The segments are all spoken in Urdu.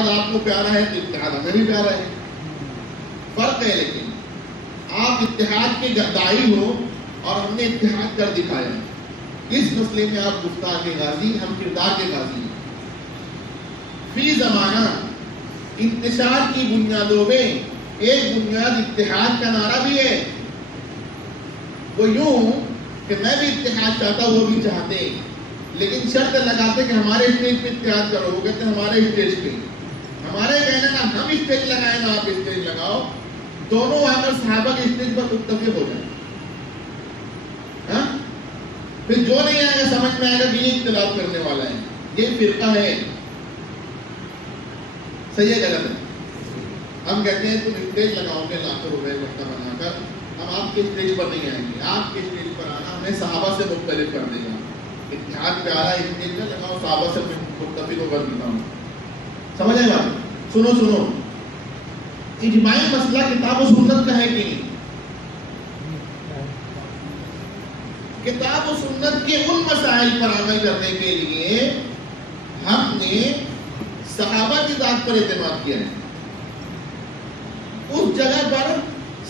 آپ کو پیارا ہے تو اتحاد ہمیں بھی پیارا ہے. فرق ہے لیکن آپ اتحاد کے داعی ہو اور ہم نے اتحاد کر دکھایا. اس مسئلے میں آپ گفتار کے غازی، ہم کردار کے غازی ہیں. فی زمانہ انتشار کی بنیادوں میں ایک بنیاد اتحاد کا نعرہ بھی ہے. وہ یوں کہ میں بھی اتحاد چاہتا، وہ بھی چاہتے، لیکن شرط لگاتے کہ ہمارے اسٹیج پہ اتحاد کرو. وہ کہتے ہیں ہمارے اسٹیج پہ، ہمارے کہنا نا ہم اسٹیج لگائیں نا آپ اسٹیج لگاؤ، دونوں آ کر صحابہ کے اسٹیج پر متفق ہو جائیں. ہاں پھر جو نہیں آئے گا سمجھ میں آئے گا کہ یہ اختلاف کرنے والا ہے، یہ فرقہ ہے. صحیح ہے غلط ہے؟ ہم کہتے ہیں تم اسٹیج لگاؤ گے لاکھوں روپے وقت بنا کر، ہم آپ کے اسٹیج پر نہیں آئیں گے. آپ کے اسٹیج پر آنا ہمیں صحابہ سے مختلف کر دے گا. اتحاد پیارا اسٹیج پہ لگاؤ، صحابہ سے متفق ہو کر دکھاؤ. سمجھ آئے گا؟ سنو اجماعی مسئلہ کتاب و سنت کا ہے کہ نہیں؟ کتاب و سنت کے ان مسائل پر عمل کرنے کے لیے ہم نے صحابہ کی ذات پر اعتماد کیا ہے. اس جگہ پر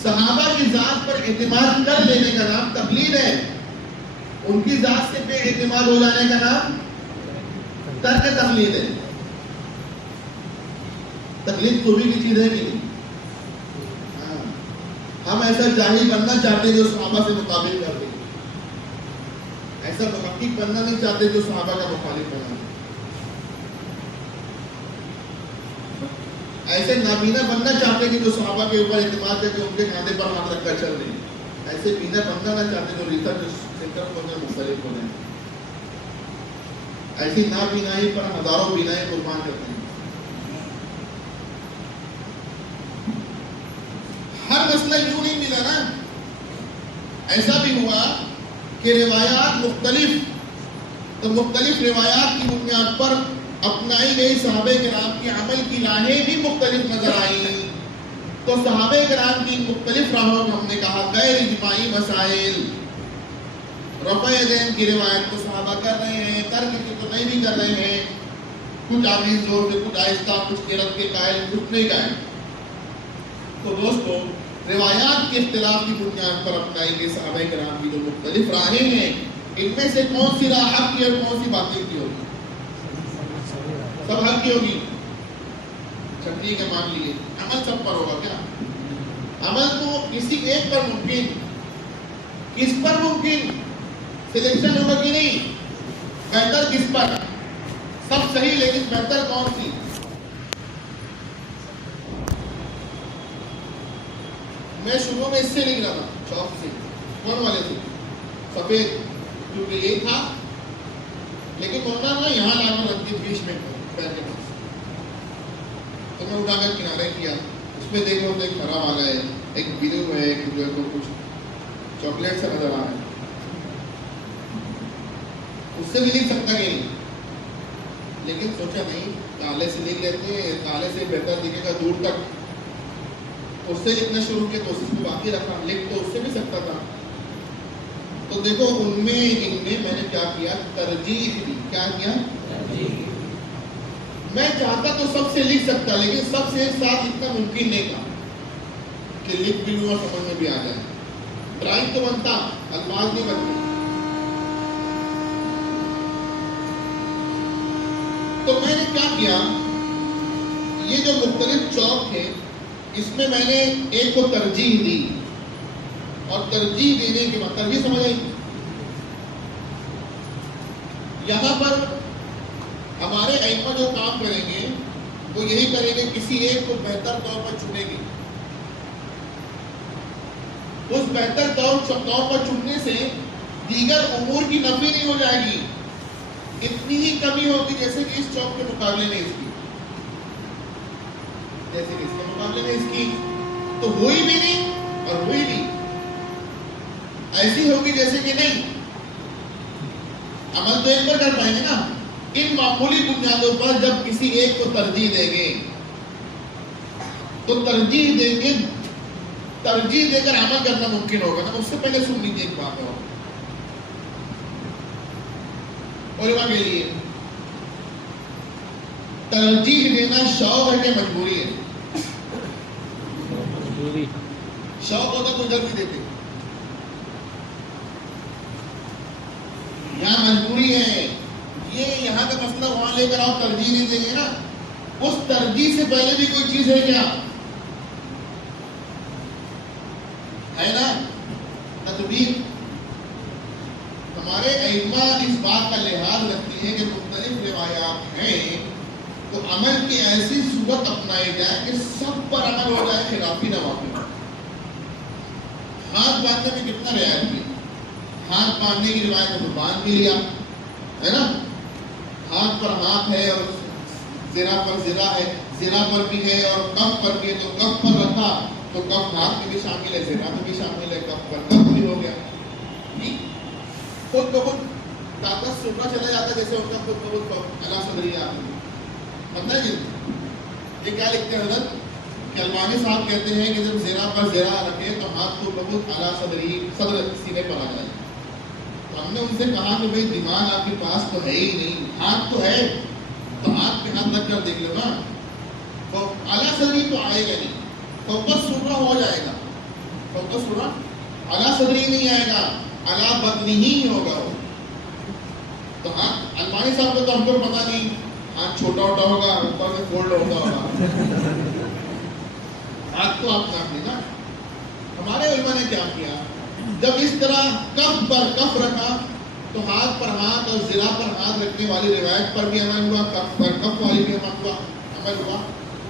صحابہ کی ذات پر اعتماد کر لینے کا نام تقلید ہے. ان کی ذات سے بے اعتماد ہو جانے کا نام ترک تقلید ہے. تقلید خوبی کی چیز ہے کہ نہیں؟ ہم ایسا جاہل بننا چاہتے جو صحابہ سے مطابق کر دیں، ایسا محقق بننا نہیں چاہتے جو صحابہ کا مخالف بنا. ایسے نابینا بننا چاہتے کہ جو صحابہ کے اوپر اعتماد کر کے ان کے کاندھے پر ہاتھ رکھ کر چل رہے ہیں. ایسے بینا بننا نہ چاہتے جو ریسرچ سینٹر کو مختلف ہو جائیں. ایسی نابینائی پر ہزاروں بینائی قربان کرتے ہیں. ہر مسئلہ یوں نہیں ملا نا. ایسا بھی ہوا کہ روایات مختلف، تو مختلف روایات کی بنیاد پر اپنائی گئی صحابہ کرام کی عمل کی راہیں بھی مختلف نظر آئیں. تو صحابہ کرام کی مختلف راہوں کو ہم نے کہا غیر اجماعی مسائل. رفع یدین کی روایت کو صحابہ کر رہے ہیں، ترک کی تو نہیں بھی کر رہے ہیں. کچھ آدمی زور سے، کچھ آہستہ، کچھ قرت کے قائل، کچھ نہیں قائل. تو دوستو روایات کے اختلاف کی بنیاد پر اپنائی گئی صحابہ کرام کی جو مختلف راہیں ہیں، ان میں سے کون سی راہ حق کی اور کون سی باطل کی ہوگی؟ سب حق کی ہوگی. ٹھیک ہے مان لیجیے عمل سب پر ہوگا. کیا عمل تو کسی ایک پر ممکن، کس پر ممکن سلیکشن ہوگا کہ نہیں؟ بہتر کس پر؟ سب صحیح لیکن بہتر کون سی؟ میں شروع میں اس سے لکھ رہا تھا، چوک سے، کون والے سے؟ سفید، کیونکہ یہ تھا. لیکن مولانا نا یہاں لانا رکھتی بیچ میں پیر کے پاس، تو میں اٹھا کر کنارے کیا. اس میں دیکھو تو ایک ہرا والا ہے، ایک بلو ہے، ایک جو ہے تو کچھ چاکلیٹ سا نظر آ رہا ہے. اس سے بھی لکھ سکتا کہ نہیں، لیکن سوچا نہیں کالے سے لکھ لیتے ہیں، کالے سے بہتر دکھے گا دور تک. اس سے لکھنا شروع کیا تو اس کو باقی رکھا. لکھ تو اس سے بھی سکتا تھا. تو دیکھو ان میں میں نے کیا کیا؟ ترجیح دی. کیا کیا؟ میں چاہتا تو سب سے لکھ سکتا، لیکن سب سے ساتھ اتنا ممکن نہیں تھا کہ لکھ بھی لوں اور سمجھ میں بھی آ جائے. ڈرائنگ تو بنتا، الفاظ نہیں بنتے. تو میں نے کیا کیا، یہ جو مختلف چوک تھے اس میں میں نے ایک کو ترجیح دی. اور ترجیح دینے کے بعد ترجیح سمجھ آئی. یہاں پر ہمارے ائمہ جو کام کریں گے وہ یہی کریں گے، کسی ایک کو بہتر طور پر چنیں گے. اس بہتر طور پر چننے سے دیگر امور کی نفی نہیں ہو جائے گی. اتنی ہی کمی ہوگی جیسے کہ اس چوک کے مقابلے میں اس کی، جیسے کہ اس کے مقابلے میں اس کی. تو ہوئی بھی نہیں اور ہوئی بھی ایسی ہوگی جیسے کہ نہیں. عمل تو ایک پر کر پائیں گے نا. ان معمولی بنیادوں پر جب کسی ایک کو ترجیح دیں گے تو ترجیح دے کر عمل کرنا ممکن ہوگا نا. اس سے پہلے سن لیجیے ایک بات اور علماء کے لیے ترجیح دینا شوق ہے کہ مجبوری ہے؟ مجبوری. شوق ہوتا تو ادھر بھی دیتے. یہاں مجبوری ہے. یہ یہاں کا مسئلہ وہاں لے کر آپ ترجیح نہیں دیں گے نا. اس ترجیح سے پہلے بھی کوئی چیز ہے کیا؟ ہے نا تدبیر. ہمارے ائمہ اس بات کا لحاظ رکھتے ہیں کہ مختلف روایات ہیں تو عمل کی ایسی صورت اپنائی جائے کہ سب پر عمل ہو جائے، خلافی نہ واقع. ہاتھ باندھنے میں کتنا رعایت کی؟ ہاتھ باندھنے کی روایت کو باندھ بھی لیا ہے نا. ہاتھ پر ہاتھ ہے اور زرا پر زرا ہے، زرا پر بھی ہے اور کف پر بھی ہے تو کف پر رکھا تو کف ہاتھ میں بھی شامل ہے، زرا میں بھی شامل ہے، کف پر کف بھی ہو گیا. خود بخود طاقت سننا چلا جاتا جیسے ان کا خود بخود اللہ صدری آتی ہے. پتہ ہے یہ کیا لکھتے ہیں حضرت کہ البانی صاحب کہتے ہیں کہ جب زرا پر زرا رکھے تو ہاتھ کو بخود اللہ صدری صدر سینے پر آ جائے. تو ہم نے ان سے کہا کہ بھئی دماغ آپ کے پاس تو ہے ہی نہیں، ہاتھ تو ہے تو ہاتھ پہ ہاتھ رکھ کر دیکھ لو نا. تو اعلیٰ صدری تو آئے گا نہیں، فوکس سورا ہو جائے گا. فوکس سورا اعلیٰ صدری نہیں آئے گا، اعلیٰ بطنی ہی ہوگا وہ. تو ہاتھ المانی صاحب کو تو ہم کو پتا نہیں، ہاتھ چھوٹا ہوتا ہوگا، اوپر سے فولڈ ہوتا ہوگا. ہاتھ تو آپ نام نا. ہمارے علماء نے کیا کیا، جب اس طرح کف پر کف رکھا تو ہاتھ پر ہاتھ اور زرا پر ہاتھ رکھنے والی روایت پر بھی عمل ہوا، کف پر کف والی بھی عمل ہوا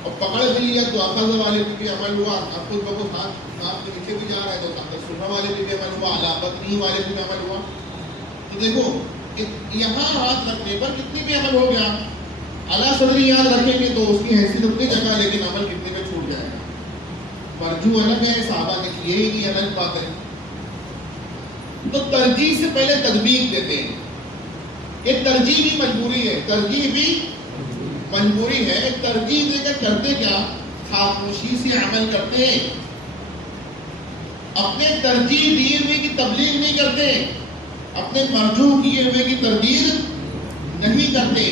اور پکڑ بھی لیا تو اخذ والے بھی عمل ہوا. اب خود بخود ہاتھ کے نیچے بھی جا رہا ہے تو طاقت سننے والے بھی عمل ہوا، علامت نہیں والے بھی عمل ہوا. تو دیکھو یہاں ہاتھ رکھنے پر کتنی بھی عمل ہو گیا. اعلیٰ صدری یاد رکھیں گے تو اس کی حیثیت اپنی جگہ، لیکن عمل کتنے میں چھوٹ جائے گا. مرجو الگ ہے، صحابہ نے کیے ہی نہیں، الگ بات ہے. تو ترجیح سے پہلے تدبیر دیتے ہیں. یہ ترجیح بھی مجبوری ہے، ترجیح بھی مجبوری ہے. ترجیح دے کر کرتے کیا؟ خاموشی سے عمل کرتے ہیں. اپنے ترجیح دیے ہوئے کی تبلیغ نہیں کرتے، اپنے مرجوح کیے ہوئے کی تردید نہیں کرتے.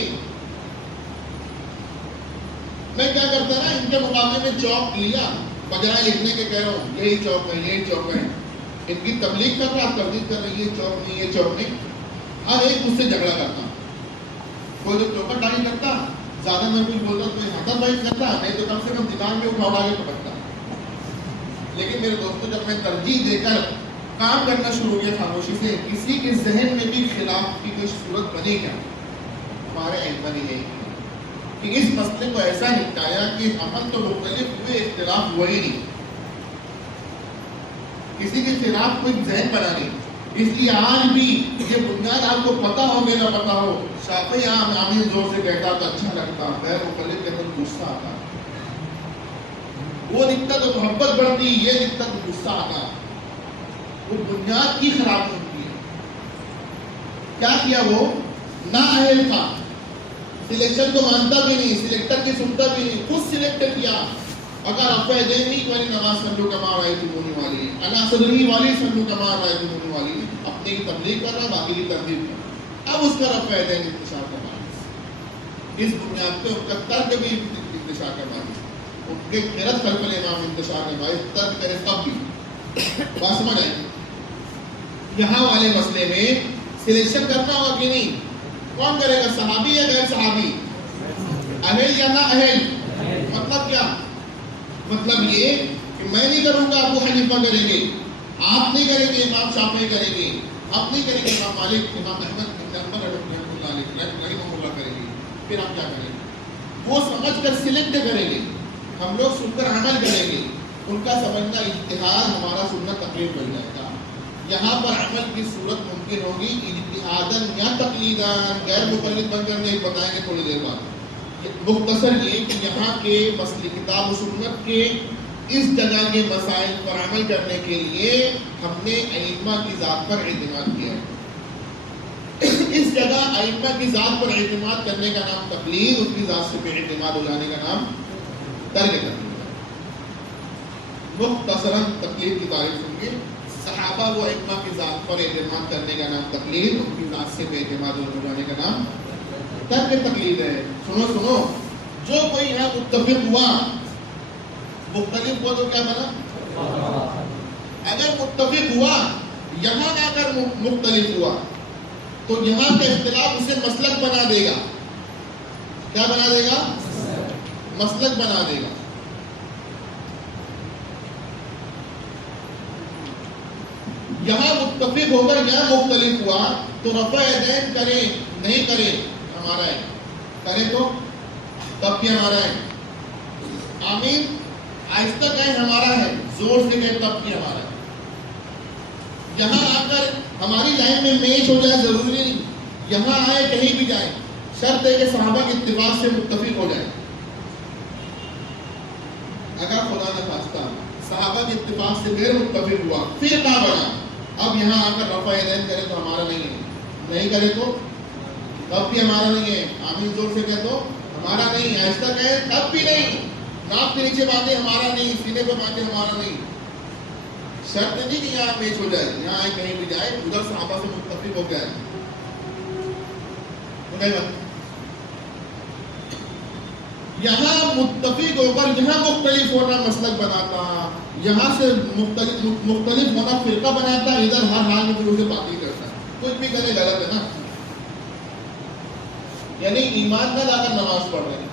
میں کیا کرتا نا، ان کے مقابلے میں چوک لیا، بجائے لکھنے کے کہہ رہا ہوں یہی چوک ہے، یہی چوک ہے. ان کی تبلیغ کر رہا، تردید کر رہی ہے، چوک نہیں، یہ چوک نہیں. ہر ایک اس سے جھگڑا کرتا. کوئی جب چوکٹ ڈالی کرتا، زیادہ میں کچھ بولتا تو میں ہاتھ بائٹ کرتا، نہیں تو کم سے کم دماغ میں اٹھا کے پکڑتا. لیکن میرے دوستوں جب میں ترجیح دے کر کام کرنا شروع کیا خاموشی سے، کسی کے ذہن میں بھی خلاف کی کوئی صورت بنے کیا؟ ہمارے علم نے یہی کہ اس مسئلے کو ایسا نپٹایا کہ عمل تو مختلف ہوئے، اختلاف ہوا ہی نہیں. کسی کے خلاف کوئی ذہن بنا نہیں. اس لیے آج بھی یہ بنیاد آپ کو پتا ہو یا نہ پتا ہو، شافعی آمین زور سے کہتا تو اچھا لگتا، غیر مختلف کے اندر غصہ آتا. وہ دکھتا تو محبت بڑھتی، یہ دکھتا تو غصہ آتا. وہ بنیاد کی خراب ہوتی ہے. کیا کیا وہ؟ نااہل تھا، سلیکشن کو مانتا بھی نہیں، سلیکٹر کی سنتا بھی نہیں، خود سلیکٹ کیا. اگر آپ دینی والی نماز سنجو کما رہے تھے ہونے والی ہے، اللہ صدری والی سنجو کما رہے تھے ہونے والی ہے، اپنے کی تبلیغ کر رہا، باقی کی تردید کر رہا. اب اس کا رفع دین انتشار کرنا، اس بنیاد پہ ان کا ترک بھی انتشار کرنا، ان کے قرت خلف الامام انتشار کرنا، اس ترک کرے تب بھی. بات سمجھ آئے؟ یہاں والے مسئلے میں سلیکشن کرنا ہوگا کہ نہیں؟ کون کرے گا، صحابی یا غیر صحابی، اہل یا نہ اہل؟ مطلب کیا؟ مطلب یہ کہ میں نہیں کروں گا، ابو حنیفہ کریں گے، آپ نہیں کریں گے، امام شافعی کریں گے، آپ نہیں کریں گے، امام مالک، امام احمد بن حنبل رحمہ اللہ کریں گے. پھر آپ کیا کریں گے؟ وہ سمجھ کر سلیکٹ کریں گے، ہم لوگ سن کر عمل کریں گے. ان کا سمجھنا اجتہاد ہمارا سننا تقلید بن جائے گا. یہاں پر عمل کی صورت ممکن ہوگی اجتہاداً یا تقلیداً، غیر مقلد بن کر نہیں بتائیں گے تھوڑی دیر بعد. مختصر یہ کہ یہاں کے مسئلے کتاب و سنت کے اس جگہ کے مسائل پر عمل کرنے کے لیے ہم نے ائمہ کی ذات پر اعتماد کیا ہے. اس جگہ ائمہ کی ذات پر اعتماد کرنے کا نام تقلید، اس کی ذات سے بے اعتماد ہو جانے کا نام ترک کرنا. مختصراً تقلید کی تعریف سنیے. صحابہ و ائمہ کی ذات پر اعتماد کرنے کا نام تقلید، ان کی ذات سے بے اعتماد ہو جانے کا نام ترک تقلید ہے. سنو جو کوئی یہاں متفق ہوا، مختلف ہوا تو کیا بنا؟ اگر متفق ہوا یہاں آ کر مختلف ہوا تو یہاں کا اختلاف اسے مسلک بنا دے گا. کیا بنا دے گا؟ مسلک بنا دے گا. یہاں متفق ہو کر یہاں مختلف ہوا تو رفع یدین کرے نہیں کرے ہمارا ہے، کرے تو تب بھی ہمارا ہے. آمین آہستہ کہیں ہمارا ہے، زور سے کہیں تب بھی ہمارا ہے. یہاں آ کر ہماری لائن میں میچ ہو جائے ضروری نہیں، یہاں آئے کہیں بھی جائیں، شرط ہے کہ صحابہ کے اتفاق سے متفق ہو جائے. اگر خدا نہ خواستہ صحابہ کے اتفاق سے غیر متفق ہوا پھر کیا بنا؟ اب یہاں آ کر رفع یدین کرے تو ہمارا نہیں ہے، نہیں کرے تو تب بھی ہمارا نہیں ہے. آمین زور سے کہے تو ہمارا نہیں. ایسا کہے تب بھی نہیں. ناک کے نیچے باندھے ہمارا نہیں، سینے پہ باندھے ہمارا نہیں. شرط نہیں کہ یہاں میچ ہو جائے، یہاں آئے کہیں بھی جائے ادھر صحابہ سے متفق ہو گیا ہے. یہاں متفق ہو کر یہاں مختلف ہونا مسلک بناتا، یہاں سے مختلف ہونا فرقہ بناتا، ادھر ہر حال میں پھر اسے باطل کرتا. کچھ بھی کرے غلط ہے نا. یعنی ایمان نہ لا کر نماز پڑھ رہے ہیں،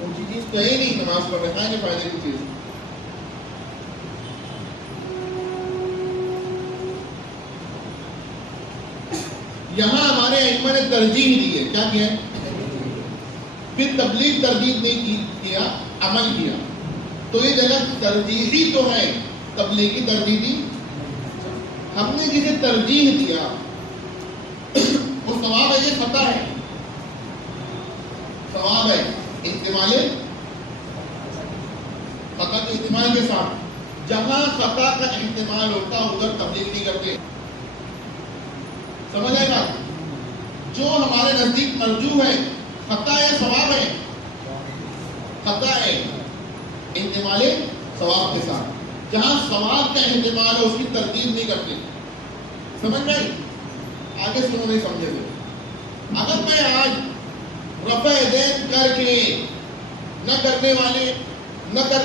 اونچی چیز تو ہے ہی نہیں. نماز پڑھ رہے ہیں فائدے کی چیز. یہاں ہمارے ائمہ نے ترجیح دی ہے. کیا کیا ہے؟ پھر تبلیغ ترجیح نہیں کیا، عمل کیا. تو یہ جگہ ترجیحی تو ہے، تبلیغی ترجیح دی. ہم نے جسے ترجیح دیا وہ ثواب ہے، یہ خطا ہے. ثواب ہے احتمال خطا کے احتمال کے ساتھ. جہاں خطا کا احتمال ہوتا ادھر تبلیغ نہیں کرتے. سمجھ آئے گا؟ جو ہمارے نزدیک مرجو ہے خطا ہے ثواب ہے؟ خطا ہے احتمال ثواب کے ساتھ. جہاں ثواب کا احتمال ہے اس کی تردید نہیں کرتے. سمجھ گئے؟ آگے سنو نہیں سمجھے تو اگر میں آج رفع یدین کر کے نہ کرنے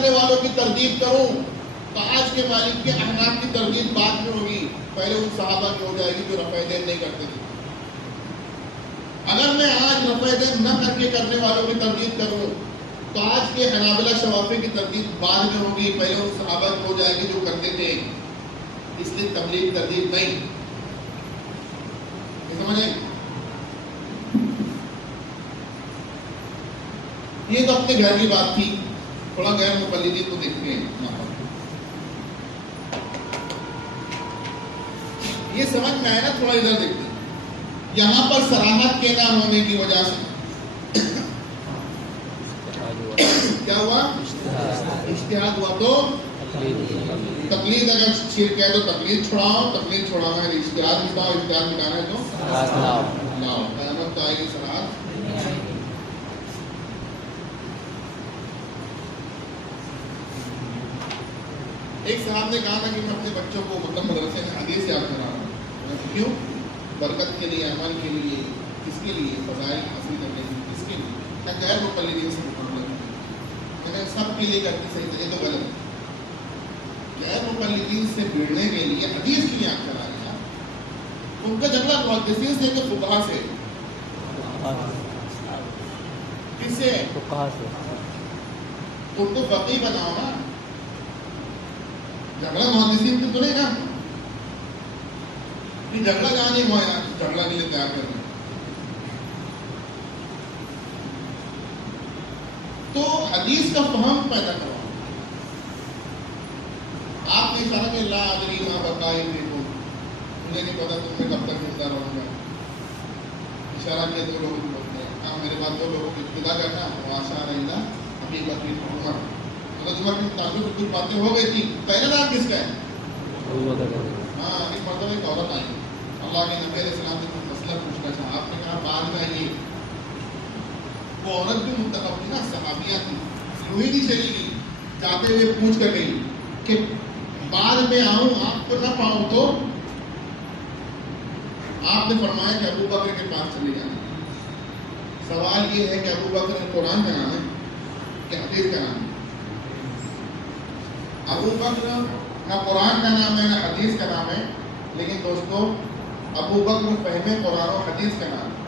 والوں کی تردید کروں تو آج کے مالک کے احناف کی تردید بعد میں ہوگی، پہلے ان صحابہ کی ہو جائے گی جو رفع یدین نہیں کرتے تھے. اگر میں آج رفع یدین نہ کر کے کرنے والوں کی تردید کروں تو آج کے حنابلہ شوافی کی تردید بعد میں ہوگی، پہلے ان صحابہ کی ہو جائے گی جو کرتے تھے. اس لیے تبلیغ تردید نہیں. سمجھیں؟ یہ تو اپنے گھر کی بات تھی. تھوڑا غیر مقلدین کو دیکھتے ہیں. یہ سمجھ میں آیا نا؟ تھوڑا ادھر دیکھتے ہیں. یہاں پر صراحت کے نہ ہونے کی وجہ سے کیا ہوا؟ اجتہاد ہوا. تو تقلید اگر شرک ہے تو تقلید چھڑاؤ، تقلید چھڑانا ہے اجتہاد مٹاؤ، اجتہاد مٹانا ہے تو لاؤ. قیامت تو آئے گی صراحت. ایک صاحب نے کہا تھا کہ میں اپنے بچوں کو مدرسے میں حدیث یاد کرا رہا ہوں. کیوں؟ برکت کے لیے، عمل کے لیے. کس کے لیے؟ فضائل حاصل کرنے کے لیے. کس کے لیے؟ کیا غیر مقلدین سے مقابلہ میں نے سب کے لیے کرتی صحیح تھا. یہ تو غلط ہے. غیر مقلدین سے بھیڑنے کے لیے حدیث کی یاد کرا گیا. ان کا جھگڑا محدثین سے کہ فقہا سے. کس سے؟ فقہا سے. تو ان کو فقیہ بناؤ نا. جھگڑا محدثین سے تو نہیں نا. جھگڑا جہاں نہیں ہوا یار، جھگڑا کے لیے تیار کرنا. تو حدیث کا فہم پیدا کرو. آپ نے اشارہ کہ لا ادری ما بقائے دیکھو، مجھے نہیں پتا تم میں کب تک زندہ رہوں گا. اشارہ کیا دو لوگوں کو بولتے ہیں. ہاں میرے بعد دو لوگوں کی ابتدا کرنا. وہ آشا رہنا حقیقت کی عمر. حضرت عمر کے تعلق کچھ باتیں ہو گئی تھی. پہلا نام کس کا ہے؟ ہاں ایک مرتبہ ایک عورت آئی، اللہ کے نبی علیہ السلام سے کچھ مسئلہ پوچھنا چاہا. آپ نے کہا بعد میں آئیے. وہ عورت بھی منتخب تھی نا، صحابیہ تھی. یوں ہی نہیں چلی گئی، جاتے ہوئے پوچھ کر گئی کہ بعد میں آؤں آپ کو نہ پاؤں تو آپ نے فرمایا کہ ابو بکر کے پاس چلے جانا. سوال یہ ہے کہ ابو بکر قرآن کا نام ہے کہ حدیث کا نام ہے؟ ابو بکر نہ قرآن کا نام ہے نہ حدیث کا نام ہے، لیکن دوستو ابو بکر فہم قرآن و حدیث کا نام ہے۔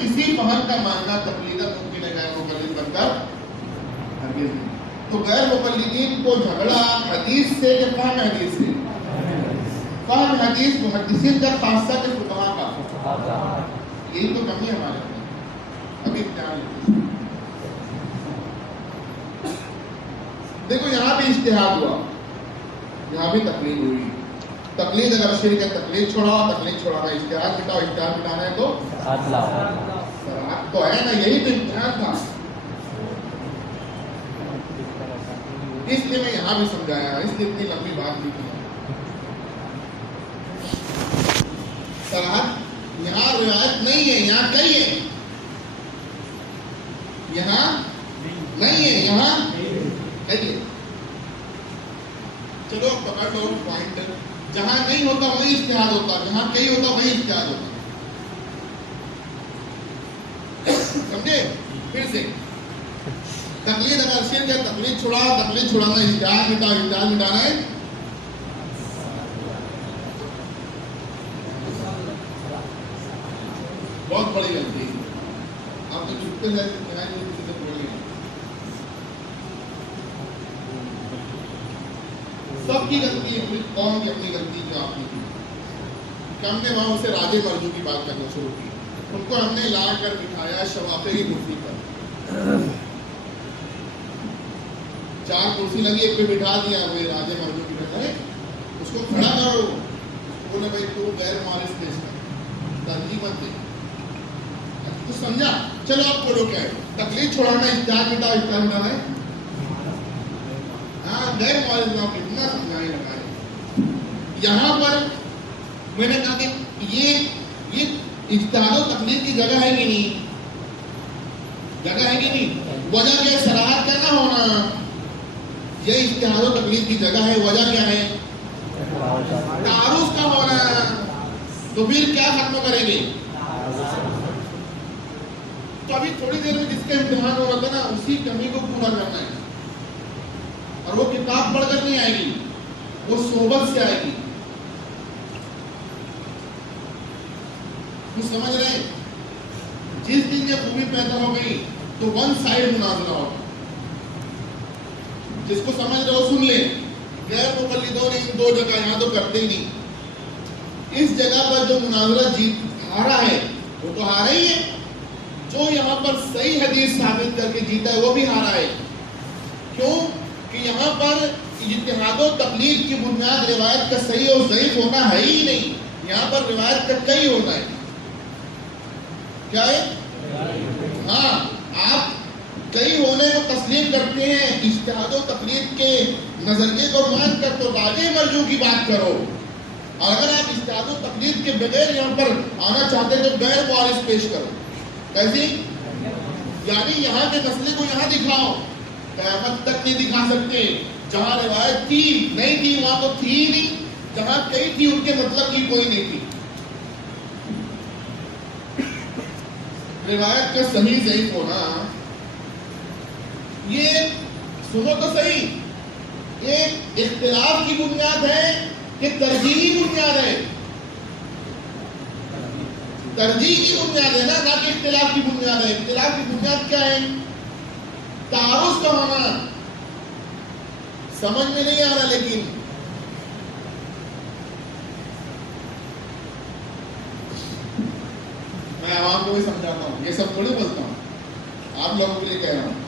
کسی فہم کا ماننا تقلیدہ ممکن ہے غیر مقلد بن کر ہرگز نہیں۔ تو غیر مقلدین کو جھگڑا حدیث سے کہ فہم حدیث سے؟ فہم حدیث محدثین کا خاصہ کے فقہاء کا، یہی تو کمی ہے ہمارے اندر۔ ابھی امتحان لیتے ہیں۔ دیکھو یہاں بھی اجتہاد ہوا، یہاں بھی تقلید ہوئی۔ تقلید اگر شرک ہے تقلید چھوڑاؤ، تقلید چھوڑانا اجتہاد مٹاؤ، اجتہاد مٹانا ہے تو سراحت تو ہے نا، یہی تو امتحان تھا۔ اس لیے میں یہاں بھی سمجھایا، اس لیے اتنی لمبی بات بھی کی۔ سراحت یہاں روایت نہیں ہے، یہاں کئی ہے، یہاں نہیں ہے، یہاں کئی ہے۔ چلو پکڑ لو پوائنٹ، جہاں نہیں ہوتا وہی اجتہاد ہوتا، جہاں کئی ہوتا وہی اجتہاد ہوتا۔ سمجھے؟ پھر سے تقلید اگر شرک ہے تقلید چھوڑا، تقلید چھوڑانا اجتہاد مٹاؤ، اجتہاد مٹانا ہے بہت بڑی غلطی ہے۔ آپ تو چھپتے ہیں کسی سے بولیں، سب کی غلطی ہے، پوری قوم کی اپنی غلطی جو آپ نے کی کہ ہم نے وہاں اسے راجے مرجو کی بات کرنا شروع کی، ان کو ہم نے لا کر بٹھایا شوافے کی کرسی پر، 4 کرسی لگی، ایک پہ بٹھا دیا، وہ راجے مرجو کی بات ہے، اس کو کھڑا کرو، بولے بھائی تو غیر مارس پیش کر، ترجیح مت دے، تو سمجھا؟ چلو آپ بولو کیا ہے؟ تقلید چھوڑانا اجتہاد مٹاؤ، اجتہاد مٹانا ہے ہاں غیر مارس نہ کتنا سمجھائے لگائے۔ یہاں پر میں نے کہا کہ یہ اجتہاد و تقلید کی جگہ ہے کہ نہیں؟ جگہ ہے کہ نہیں؟ وجہ کیا ہے؟ صراحت کا نہ ہونا، یہ اجتہاد و تقلید کی جگہ ہے، وجہ کیا ہے؟ تعارف کا ہونا۔ تو پھر کیا ختم کریں گے؟ تو ابھی تھوڑی دیر میں جس کا امتحان ہو رہا تھا نا، اسی کمی کو پورا کرنا ہے، اور وہ کتاب پڑھ کر نہیں آئے گی، وہ صحبت سے آئے گی۔ کچھ سمجھ رہے ہیں؟ جس دن یہ خوبی پیدا ہو گئی تو ون سائڈ مناظرہ ہوگا۔ جس کو سمجھ رہے ہو سن لیں، غیر مقلدوں نے ان 2 جگہ یہاں تو کرتے ہی نہیں، اس جگہ پر جو مناظرہ ہارا ہے وہ تو ہارا ہی ہے، جو یہاں پر صحیح حدیث ثابت کر کے جیتا ہے وہ بھی ہارا ہے۔ کیوں کہ یہاں پر اجتہاد و تقلید کی بنیاد روایت کا صحیح اور ضعیف ہونا ہے ہی نہیں، یہاں پر روایت کا کئی ہونا ہے۔ کیا ہے؟ ہاں، آپ کئی ہونے کو تسلیم کرتے ہیں، اجتہاد و تقلید کے نظریے کو مان کر تو راجے مرجو کی بات کرو، اور اگر آپ اجتہاد و تقلید کے بغیر یہاں پر آنا چاہتے ہیں تو غیر وارث پیش کرو۔ کیسی؟ یعنی یہاں کے مسئلے کو یہاں دکھاؤ، قیامت تک نہیں دکھا سکتے۔ جہاں روایت تھی نہیں تھی وہاں تو تھی ہی نہیں، جہاں کئی تھی ان کے مطلب کی کوئی نہیں تھی۔ روایت کا صحیح ضعیف ہونا، یہ سنو تو صحیح، ایک اختلاف کی بنیاد ہے کہ ترجیحی بنیاد ہے؟ ترجیح کی بنیاد ہے نا کہ اختلاف کی بنیاد ہے۔ اختلاف کی بنیاد کیا ہے؟ تعارف کا ہونا۔ سمجھ میں نہیں آ رہا، لیکن میں عوام کو بھی سمجھاتا ہوں، یہ سب تھوڑی بولتا ہوں، آپ لوگوں کے لیے کہہ رہا ہوں۔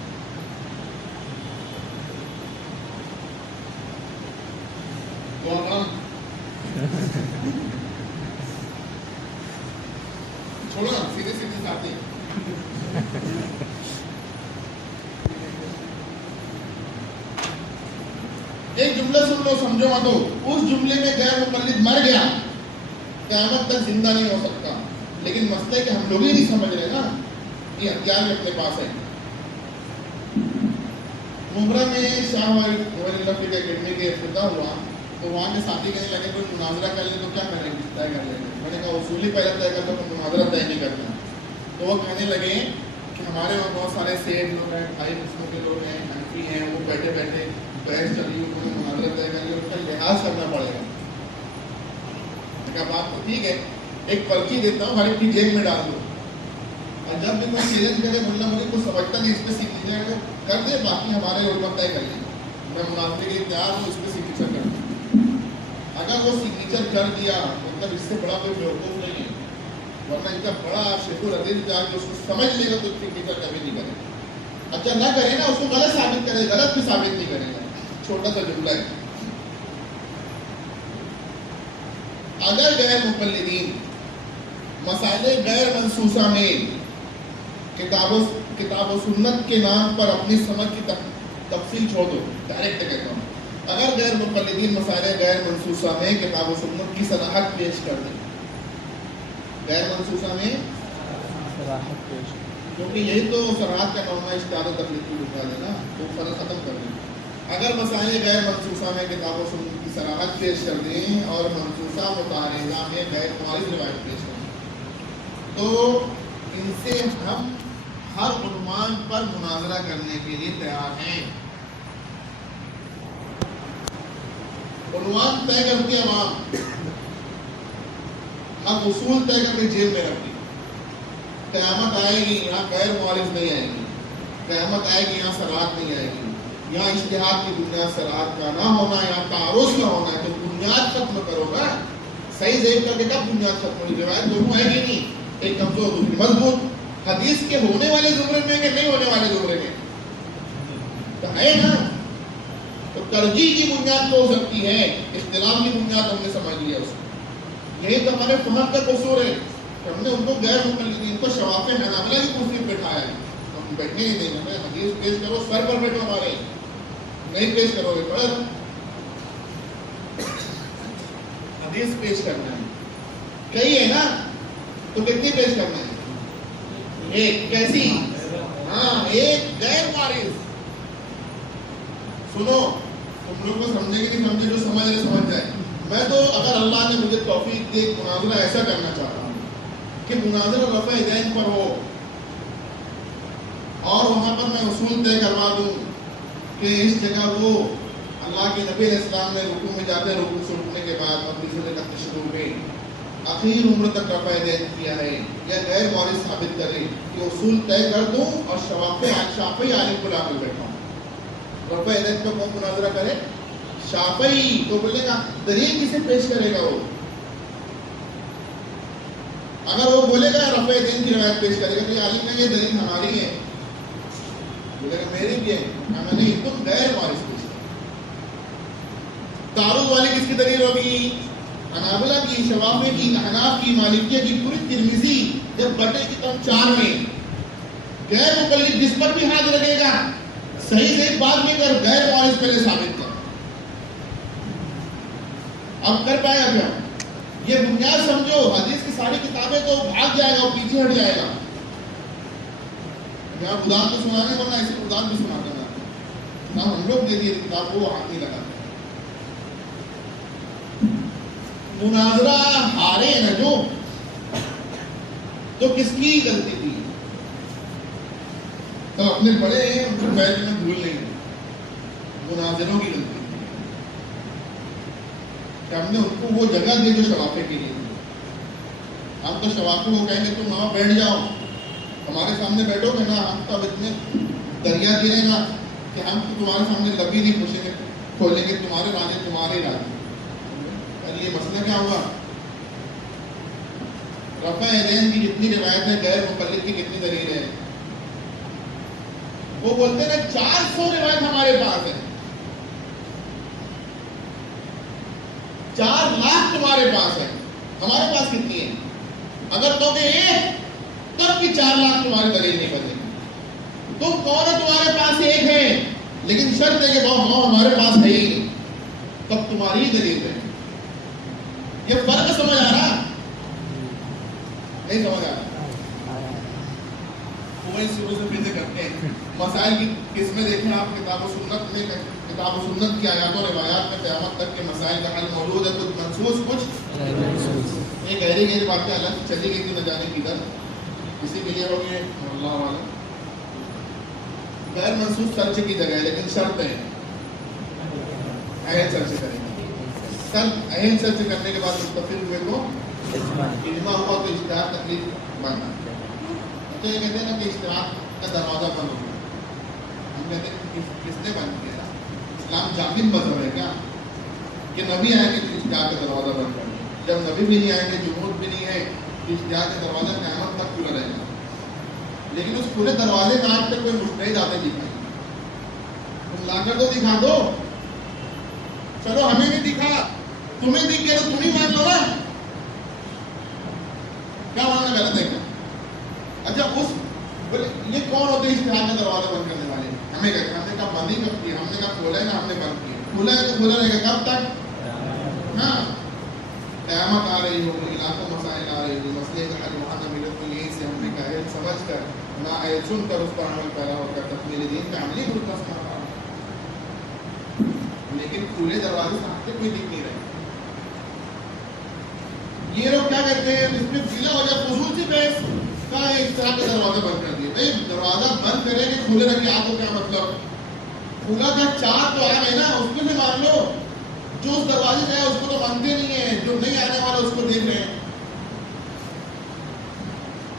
چھوڑو نا، سیدھے سیدھے آتے ہیں۔ ایک جملہ سن لو، سمجھو مت ہو، اس جملے میں غیر مقلد مر گیا، قیامت تک زندہ نہیں ہو سکتا، لیکن مسئلہ ہے کہ ہم لوگ ہی نہیں سمجھ رہے نا، یہ ہتھیار بھی اپنے پاس ہے۔ ممبرا میں شاہ ولی اللہ کی اکیڈمی کے افتتاح ہوا، تو وہاں کے ساتھی کہنے لگے کوئی مناظرہ کر لیں تو کیا کریں گے، طے کر لیں گے. میں نے کہا اصول ہی پہلے طے کرتا تو مناظرہ طے نہیں کرتا. تو وہ کہنے لگے کہ ہمارے وہاں بہت سارے سیٹ لوگ ہیں، بھائی قسموں کے لوگ ہیں، حنفی ہیں، وہ بیٹھے بیٹھے بحث چلی، انہوں نے مناظرہ طے کر لیا، اس کا لحاظ کرنا پڑے گا. میں کہا بات تو ٹھیک ہے، ایک پرچی دیتا ہوں، ہر ایک کی جیب میں ڈال دو، اور جب بھی کوئی چیلنج کرے ملا مجھے کچھ سمجھتا نہیں اس پہ سگنیچر کر دے، باقی ہمارے علماء طے کر لیں. میں مناظرے کے لیے تیار ہوں، اس پہ سگنیچر کر دوں. اگر وہ سگنیچر کر دیا مطلب اس سے بڑا کوئی بیوقوف نہیں ہے، ورنہ ان کا بڑا شیخ العزیز جا کے اس کو سمجھ لے گا تو سگنیچر کبھی نہیں کرے گا. اچھا نہ کرے نا، اس کو غلط ثابت کرے، غلط بھی ثابت نہیں کرے گا. چھوٹا سا جملہ ہے. اگر غیر مقلدین مسائل غیر منصوصہ میں کتاب و سنت کے نام پر اپنی سمجھ کی تفصیل چھوڑ دو، ڈائریکٹ کہتا ہوں، اگر غیر مقلدین مسائل غیر منصوصہ میں کتاب و سنت کی صلاحت پیش کر دیں، غیر منصوصہ میں صلاحت پیش، کیونکہ یہی تو صلاحت کا نام ہے، اشتہاد و تقلید کی بنیاد ہے نا، تو فرض ختم کر دیں. اگر مسائل غیر منصوصہ میں کتاب و سنت کی صلاحت پیش کر دیں اور منصوصہ متعارضہ میں غیر معارض روایت پیش کر دیں تو ان سے ہم ہر عنوان پر مناظرہ کرنے کے لیے تیار ہیں. عنوان طے کرتی عوام، ہم اصول طے کر کے جیب میں رکھیں. قیامت آئے گی یہاں غیر معارض نہیں آئے گی، قیامت آئے گی یہاں صراحت نہیں آئے گی. یہاں اجتہاد کی بنیاد صراحت کا نہ ہونا، یہاں تعارض کا ہونا ہے. تو بنیاد ختم کرو نا، صحیح ضعیف کر کے کب بنیاد ختم ہوگی؟ روایت دونوں آئے گی نہیں، ایک کمزور دوسری مضبوط. حدیث کے ہونے والے زمرے میں کہ نہیں ہونے والے زمرے میں تو ہے نا. تو ترجیح کی بنیاد تو ہو سکتی ہے، اختلاف کی بنیاد ہم نے سمجھ لیا اس کو. یہی تو ہمارے فہم کا قصور ہے کہ ہم نے ان کو غیر مقلدین کو شواف حنابلہ کی کرسی پہ بٹھایا ہے. ہم بیٹھنے ہی نہیں، ہمیں حدیث پیش کرو، سر پر بیٹھو، ہمارے نہیں پیش کرو گے پر حدیث پیش کرنا ہے. کئی ہے نا تو کتنی پیش کرنا ہے؟ ایک. کیسی؟ ہاں ایک غیر معارض. سنو تم لوگ کو سمجھے کہ نہیں سمجھے، جو سمجھ رہے سمجھ جائے. میں تو اگر اللہ نے مجھے توفیق دی ایک مناظرہ ایسا کرنا چاہتا ہوں کہ مناظرہ رفع یدین پر ہو اور وہاں پر میں اصول طے کروا دوں کہ اس جگہ وہ اللہ کے نبی علیہ السلام نے رکوع میں جاتے رکوع سے اٹھنے کے بعد مقدسے کا شروع میں آخر عمر تک رفع یدین کیا ہے، یا غیر معارض ثابت کرے کہ اصول طے کر دوں اور شافعی عالم کو لا کر بیٹھا ہوں. رفع یدین پہ کون مناظرہ کرے؟ شافعی. تو بولے گا دلیل کسے پیش کرے گا وہ؟ اگر وہ بولے گا رفع یدین کی روایت پیش کرے گا تو یہ عالم ہے، یہ دلیل ہماری ہے. بولے گا میری بھی ہے. میں نے تم غیر معارض پیش کر. تعارض والی کس کی دلیل ہوگی؟ حنابلہ کی، شوافی کی، احناف کی، مالکیہ کی. پوری ترمذی جب بٹے کی تم 4 میں غیر مقلد جس پر بھی ہاتھ لگے گا صحیح سے بات نہیں کر، غیر معارض پہلے ثابت کر. اب کر پائے گا کیا؟ یہ بنیاد سمجھو. حدیث کی ساری کتابیں تو بھاگ جائے گا، وہ پیچھے ہٹ جائے گا. یہاں خدا تو سنانے ورنہ ایسے خدا بھی سنا کرنا نہ ہم لوگ دے دیے کتاب کو ہاتھ نہیں لگاتے. مناظرہ ہارے نا جو تو کس کی غلطی تھی؟ تو اپنے بڑے ہیں ان کو بیت میں بھول نہیں. مناظروں کی غلطی کہ ہم نے ان کو وہ جگہ دی جو شوافے کے لیے. ہم تو شوافے کو کہیں گے تم وہاں بیٹھ جاؤ، ہمارے سامنے بیٹھو گے نا، ہم تو اب اتنے دریا گرے نا کہ ہم تو تمہارے سامنے لبی نہیں پوچھیں گے، کھولیں گے تمہارے راجے تمہارے راجے. یہ مسئلہ کیا ہوا؟ رفع یدین کی جتنی روایت ہے، غیر مقلد کی کتنی دلیل ہے؟ وہ بولتے ہیں 400 روایت ہمارے پاس ہے، 4 لاکھ تمہارے پاس ہے، ہمارے پاس کتنی ہے؟ اگر تو کہ ایک تب بھی 4 لاکھ تمہاری دلیل نہیں بنے گی. تم کون ہے؟ تمہارے پاس ایک ہے لیکن شرط ہے کہ بہت ہمارے پاس ہے ہی نہیں، تب تمہاری ہی دلیل ہے. یہ فرق سمجھ آ رہا؟ نہیں سمجھ آ رہا؟ وہی شروع سے پھر سے کرتے ہیں. مسائل کی قسمیں دیکھیں آپ کتاب و سنت میں، کتاب و سنت کی آیات و روایات میں قیامت تک کے مسائل کا حل موجود ہے. کچھ منسوخ، کچھ یہ گہری گہری باتیں الگ چلی گئی تھی نہ جانے کدھر. اسی کے لیے ہوگی اللہ عالم. غیر منسوخ سرچ کی جگہ ہے، لیکن شرط ہے اہل سرچ کریں گے. اہل سرچ کرنے کے بعد متفق ہوئے تو اجماع ہوا تو اجتہاد تقلید بننا. تو یہ کہتے ہیں نا کہ اجتہاد کا دروازہ بند ہو گیا. ہم کہتے ہیں کس نے بند کیا؟ اسلام جامد مذہب ہے کیا کہ نبی آئیں گے تو اجتہاد کا دروازہ بند کر دیں؟ جب نبی بھی نہیں آئیں گے، جمہور بھی نہیں ہے، تو اجتہاد کا دروازہ قیامت تک کھلا رہے گا. لیکن اس کھلے دروازے میں آج تک کوئی مجتہد آتے دکھائیں گے. تم لا کر تو دکھا دو. چلو ہمیں نہیں دکھا، تمہیں دکھ گیا تو تم ہی مان لو نا. کیا ماننا غلط ہے کیا؟ اچھا یہ کون ہوتے ہیں اجتہاد کا دروازہ بند کرنے والے؟ ہمیں کہتے ہیں ہم نے کہا بند ہی کب کیا؟ ہم نے کہا کھولا ہے نا، ہم نے بند کیا. کھلا ہے تو کھلا رہے گا کب تک؟ ہاں قیامت آ رہی ہوگی، علاقوں مسائل آ رہی ہوگی، مسئلے کا حل وہاں نہ ملے تو یہیں سے ہم نے کہا سمجھ کر نہ سن کر اس پر عمل پیدا ہو کر تکمیل دین کا عملی ملتزم رہا. لیکن کھلے دروازے سے آتے کوئی دکھ نہیں رہے. یہ لوگ کیا کہتے ہیں، اس میں گلا ہو جائے فضول سی بحث کا اس طرح کے دروازے بند کر دیے. بھائی دروازہ بند کریں کہ کھلے رکھے آپ کو کیا مطلب؟ کھلا کا چار تو آیا ہے نا، اس میں سے مان لو. جو اس دروازے سے ہے اس کو تو مانتے نہیں ہیں، جو نہیں آنے والا اس کو دیکھ رہے ہیں.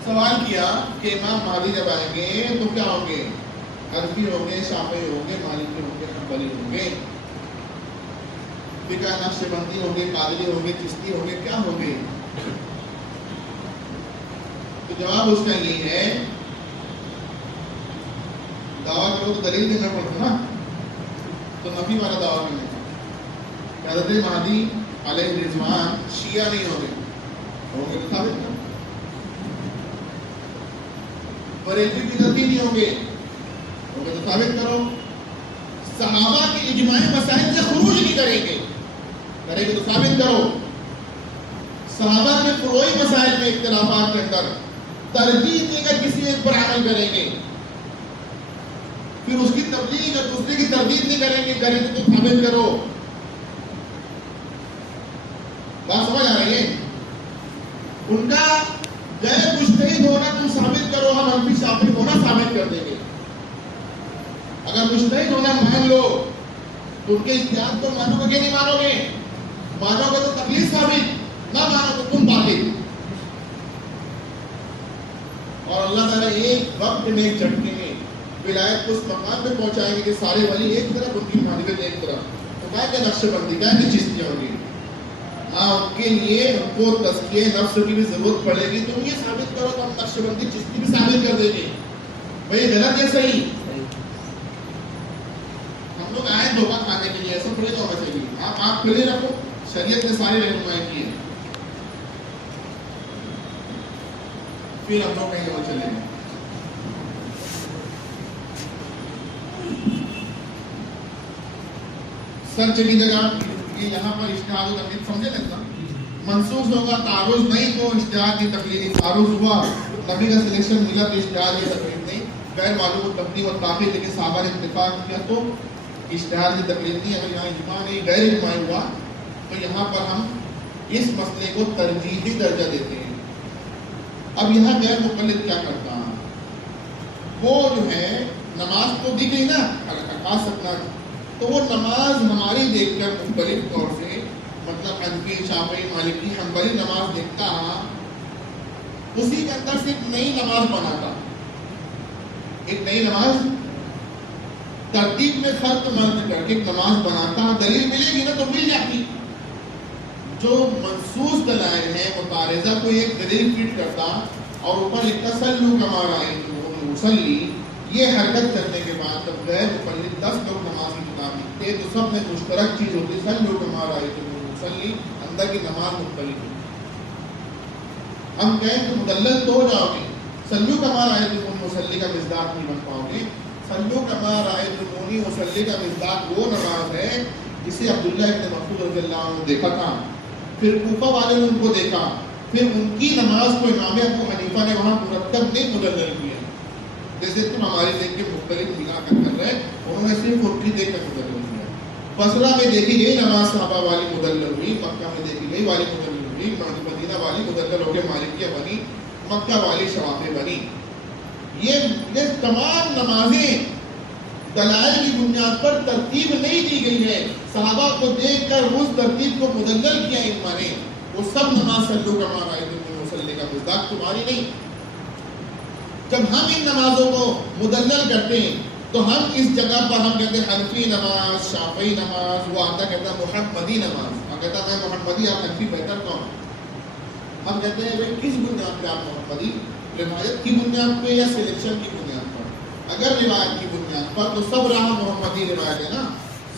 سوال کیا کہ امام مہدی جب آئیں گے تو کیا ہوں گے؟ حنفی ہوں گے، شافعی ہوں گے، مالکی ہوں گے، حنبلی ہوں گے، فقہ نقشبندی ہوں گے، قادری ہوں گے، چشتی ہوں گے، کیا ہوں گے؟ تو جواب اس کا یہی ہے، دعویٰ کرو تو دلیل دینا پڑتا نا. تو نفی والا دعویٰ کرنے کا حضرت مہدی علیہ رضوان شیعہ نہیں ہوں گے، ہوں گے تو ثابت کرو. بریلوی بدعتی نہیں ہوں گے، ہوں گے تو ثابت کرو. صحابہ کے اجماعی مسائل سے خروج نہیں کریں گے، کریں گے تو ثابت کرو. صحابہ کے فروعی مسائل میں اختلافات کے اندر ترجیح دے کر کسی ایک پر عمل کریں گے، پھر اس کی تبلیغ اور دوسرے کی تردید نہیں کریں گے، کریں گے تو ثابت کرو. بات سمجھ آ رہی ہے؟ ان کا غیر مجتہد ہونا تم ثابت کرو، ہم حنفی شافعی ہونا ثابت کر دیں گے. اگر مجتہد ہونا مان لو تو ان کے اجتہاد کو مانو گے کہ نہیں مانو گے؟ مانو گے تو تکلیف ثابت، نہ مانو تو تم باطل. اور اللہ تعالیٰ ایک وقت میں ایک جھٹکے میں ولایت کو اس مقام پہ پہنچائیں گے کہ سارے ولی ایک طرف، ان کی مانویت ایک طرف. تو کیا کہ نقش بندی کیا کہ چشتیاں ہوں گی. ہاں ان کے لیے ہم کو تزکیہ نفس کی بھی ضرورت پڑے گی. تم یہ ثابت کرو تو ہم نقش بندی چشتی بھی ثابت کر دیں گے. بھائی غلط یا صحیح؟ ہم لوگ آئے دھوکہ کھانے کے لیے، ایسا تھوڑی ہونا چاہیے. آپ کھلے رکھو، شریعت نے ساری رہنمائی کی ہے، پھر ہم لوگ کہیں اور چلیں گے. سرچ کی جگہ یہ یہاں پر اجتہاد و تقلید سمجھے لگتا منسوخ ہوگا. تعارض نہیں تو اجتہاد کی تقلید. تعارض ہوا، نبی کا سلیکشن ملا تو اجتہاد کی تقلید نہیں. غیر معلوم تقدیم اور تاخیر، لیکن صحابہ نے اتفاق کیا تو اجتہاد کی تقلید نہیں. اگر یہاں اجماع نہیں، غیر اجماع ہوا تو یہاں پر ہم اس مسئلے کو ترجیحی درجہ دیتے ہیں. اب یہاں غیر مقلد کیا کرتا ہے؟ وہ جو ہے نماز تو دکھ گئی نا خاص سکنا، تو وہ نماز ہماری دیکھ کر مختلف طور سے، مطلب حنفی، شافعی، مالکی، حنبلی نماز دیکھتا، اسی کے اندر سے ایک نئی نماز بناتا، ایک نئی نماز ترتیب میں فرق مرد کر کے ایک نماز بناتا. دلیل ملے گی نا تو مل جاتی. جو منصوص دلائل ہیں متعارضہ کو ایک دلیل فٹ کرتا اور اوپر لکھتا صلو کما رأیتمونی اصلی. یہ حرکت کرنے کے بعد جب غیر مقلد 10 لوگ نماز کی کتاب لکھتے تو سب میں مشترک چیز ہوتی صلو کما رأیتمونی اصلی، اندر کی نماز مختلف ہے. ہم کہیں کہ مدلل تو ہو جاؤ گے، صلو کما رأیتمونی اصلی کا مصداق نہیں بن پاؤ گے. صلو کما رأیتمونی اصلی کا مصداق وہ نماز ہے جسے عبداللہ ابن مسعود رضی اللہ عنہ نے دیکھا تھا، پھر کوفہ والے نے ان کو دیکھا، پھر ان کی نماز کو امام ابو حنیفہ نے وہاں مرتب نہیں مدلل کیا. جیسے تم ہماری دیکھ کے مختلف نگاہ کر رہے، انہوں نے صرف ان کی دیکھ کر مدلل کیا. بصرہ میں دیکھی گئی نماز صحابہ والی مدلل ہوئی، مکہ میں دیکھی گئی والی مدلل ہوئی، مدینہ والی مدلل ہو کے مالکیہ بنی، مکہ والی شوافی بنی. یہ تمام نمازیں دلائل کی بنیاد پر ترتیب نہیں دی گئی ہے. صحابہ کو دیکھ کر اس ترتیب کو مدلل کیا ائمہ نے. وہ سب نماز سلو کما رائیتم مصلی کا مصداق تمہاری نہیں. جب ہم ان نمازوں کو مدلل کرتے ہیں تو ہم اس جگہ پر ہم کہتے ہیں حنفی نماز، شافعی نماز، وہ آتا کہتا ہے محمدی نماز، ہم کہتا ہے میں محمدی، آپ حنفی، بہتر کون؟ ہم کہتے ہیں بھائی کس بنیاد پہ آپ محمدی؟ روایت کی بنیاد پہ یا سلیکشن کی بنیاد پر؟ اگر روایت کی بنیاد پر تو سب راہ محمدی روایت ہے نا،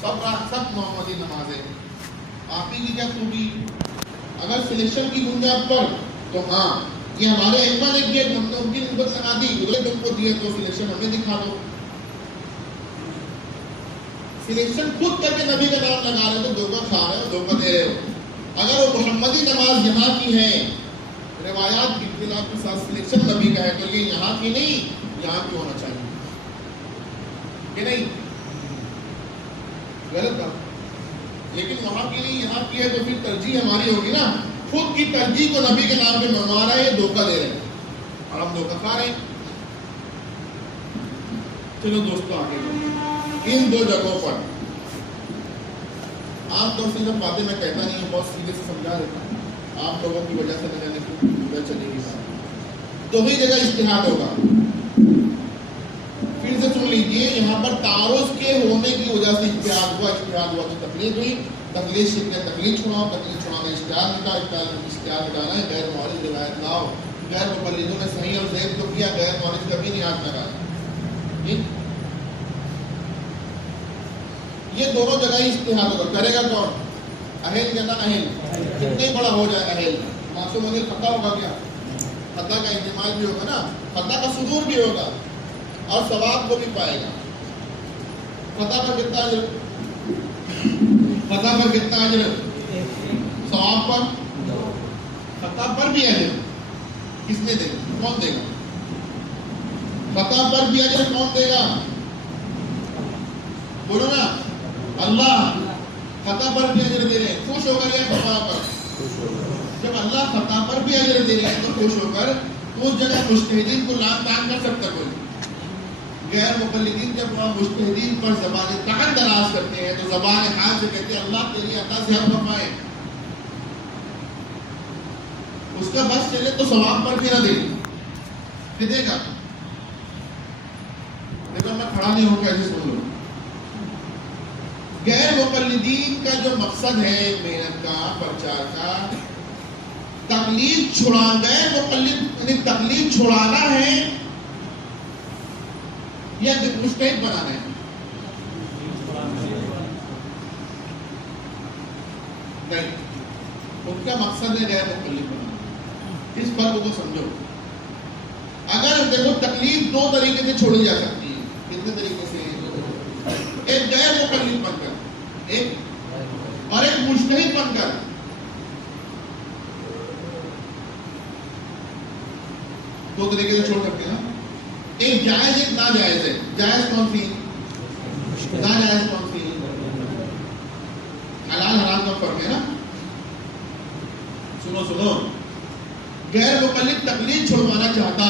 سب راہ سب محمدی نماز ہے. آپ ہی کی کیا خوبی؟ اگر سلیکشن کی بنیاد پر تو ہاں یہ ہمارے ائمہ نے کیا، ہم نے ان کی نسبت لگا دی، اگلے تم کو دیے تو سلیکشن ہمیں دکھا دو. سلیکشن خود کر کے نبی کا نام لگا رہے تو دھوکہ کھا رہے ہو، دھوکہ دے رہے ہو. اگر وہ محمدی نماز یہاں کی ہے، روایات کی اختلاف کے ساتھ سلیکشن نبی کا ہے، تو یہ یہاں کی نہیں یہاں کی ہونا چاہیے کہ نہیں؟ غلط بات. لیکن وہاں کی نہیں یہاں کی ہے تو پھر ترجیح ہماری ہوگی نا. خود کی ترجیح کو نبی کے نام پہ منوا رہا ہے، یہ دھوکہ دے رہے ہیں اور ہم دھوکہ کھا رہے ہیں. چلو دوستو آگے ان دو جگہوں پر عام طور سے جب باتیں میں کہتا نہیں ہوں، بہت سیدھے سے سمجھا دیتا ہوں. عام لوگوں کی وجہ سے نہ جانے کی پورا چلے گی بات. دو ہی جگہ اجتہاد ہوگا. پھر سے سن لیجیے، یہاں پر تعارض کے ہونے کی وجہ سے اجتہاد ہوا تو تقلید ہوئی. تقلید شرک ہے، تقلید چھوڑاؤ، تقلید چھوڑانا اشتہاد نکال، اشتہاد نکالنا ہے. غیر معارض روایت لاؤ. غیر مقلدوں نے صحیح اور ضعیف تو کیا، غیر معارض کبھی نہیں ہاتھ لگایا. یہ دونوں جگہ ہی اجتہاد ہوگا. کرے گا کون؟ اہل کہنا اہل، کتنے بڑا ہو جائے اہل. معصوم انل خطا ہوگا کیا؟ خطا کا احتمال بھی ہوگا نا، خطا کا صدور بھی ہوگا اور ثواب کو بھی پائے گا. خطا پر کتنا اجر؟ خطا پر کتنا اجر؟ ثواب پر؟ خطا پر بھی اجر کس نے دے گا؟ کون دے گا؟ خطا پر بھی اجر کون دے گا؟ بولو نا. اللہ. خطا پر بھی اجر دے رہے ہیں، خوش ہو کر یا خطا پر؟ جب اللہ خطا پر بھی اجر دے رہے ہیں تو خوش ہو کر. اس جگہ مجتہدین کو لام تان کر سکتا کوئی؟ غیر مقلدین جب مجتہدین پر زبان طعن دراز کرتے ہیں تو زبان حال سے کہتے ہیں اللہ کے لیے عطا سے ہم فرمائیں. اس کا بس چلے تو ثواب پر بھی نہ دے پھر دے گا. دیکھو میں کھڑا نہیں ہوں کہ ایسے سن لو. غیر مقلدین کا جو مقصد ہے محنت کا، پرچار کا، تقلید چھڑا، غیر مقلد یعنی تقلید چھڑانا ہے یا مجتہد بنانا ہے؟ نہیں، ان کا مقصد ہے غیر مقلد بنانا. اس فرق کو سمجھو. اگر دیکھو تقلید دو طریقے سے چھوڑی جا سکتی ہے. کتنے طریقے سے؟ ایک غیر مقلد بن کر، ایک اور ایک مجتہد بن کر. دو طریقے سے چھوڑ سکتے ہیں نا. ایک جائز ایک ناجائز ہے. جائز کون سی؟ ناجائز کون سی؟ حلال حرام کا فرق ہے نا. سنو غیر مقلد تقلید چھوڑوانا چاہتا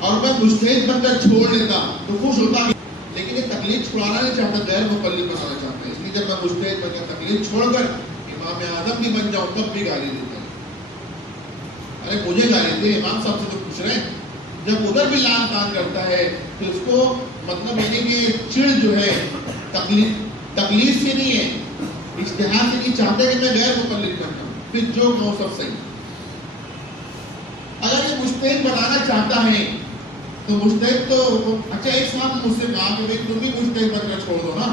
اور میں مجتہد بن کر چھوڑ لیتا تو خوش ہوتا، لیکن یہ تقلید چھڑانا نہیں چاہتا، غیر مقلد بنانا چاہتا ہے. اس لیے جب میں مجتہد بن کر تقلید چھوڑ کر امام اعظم بھی بن جاؤں تب بھی گالی دیتا ہے. ارے مجھے گالی دے، امام صاحب سے تو پوچھ رہے ہیں. جب ادھر بھی لان تان کرتا ہے تو اس کو مطلب یعنی کہ چڑ جو ہے تقلید سے نہیں ہے، اجتہاد سے نہیں چاہتے کہ میں غیر مقلد بنتا ہوں. پھر جو کہوں سب صحیح. اگر یہ مجتہد بنانا چاہتا ہے تو مجتہد تو اچھا ایک صاحب مجھ سے کہا کہ بھائی تم بھی مجتہد بن کر چھوڑ دو نا.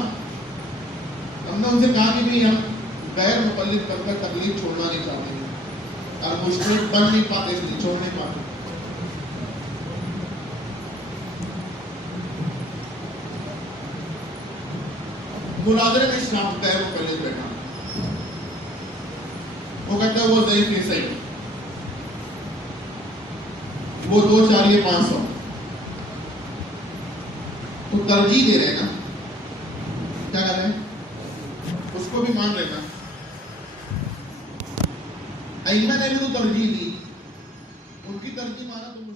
ہم نے ان سے کہا کہ بھائی ہم غیر مقلد بن کر تقلید چھوڑنا نہیں چاہتے ہیں اور مجتہد بن نہیں پاتے، اس لیے چھوڑ نہیں پاتے. مناظرے میں شام غیر مقلد بیٹھا، وہ کہتا ہے وہ ضعیف نہیں صحیح، وہ 2 4 یہ 500. تو ترجیح دے رہے نا، کیا کر رہے ہیں؟ اس کو بھی مان رہے نا. ائمہ نے بھی تو ترجیح دی، ان کی ترجیح مانا تو